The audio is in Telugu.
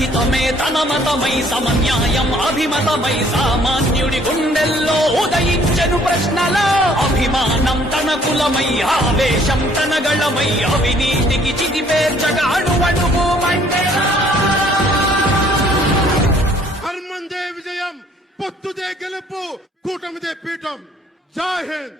హితమే తన మతమై సమన్యాయం అభిమతమై సామాన్యుడి గుండెల్లో ఉదయించెను ప్రశ్నల అభిమానం తన కులమై ఆవేశం తన గళమై అవినీతికి చితిపేర్చగా అణువణువు మండెలా హర్మందే విజయం పొత్తుదే గెలుపు కూటమిదే పీఠం జై హింద్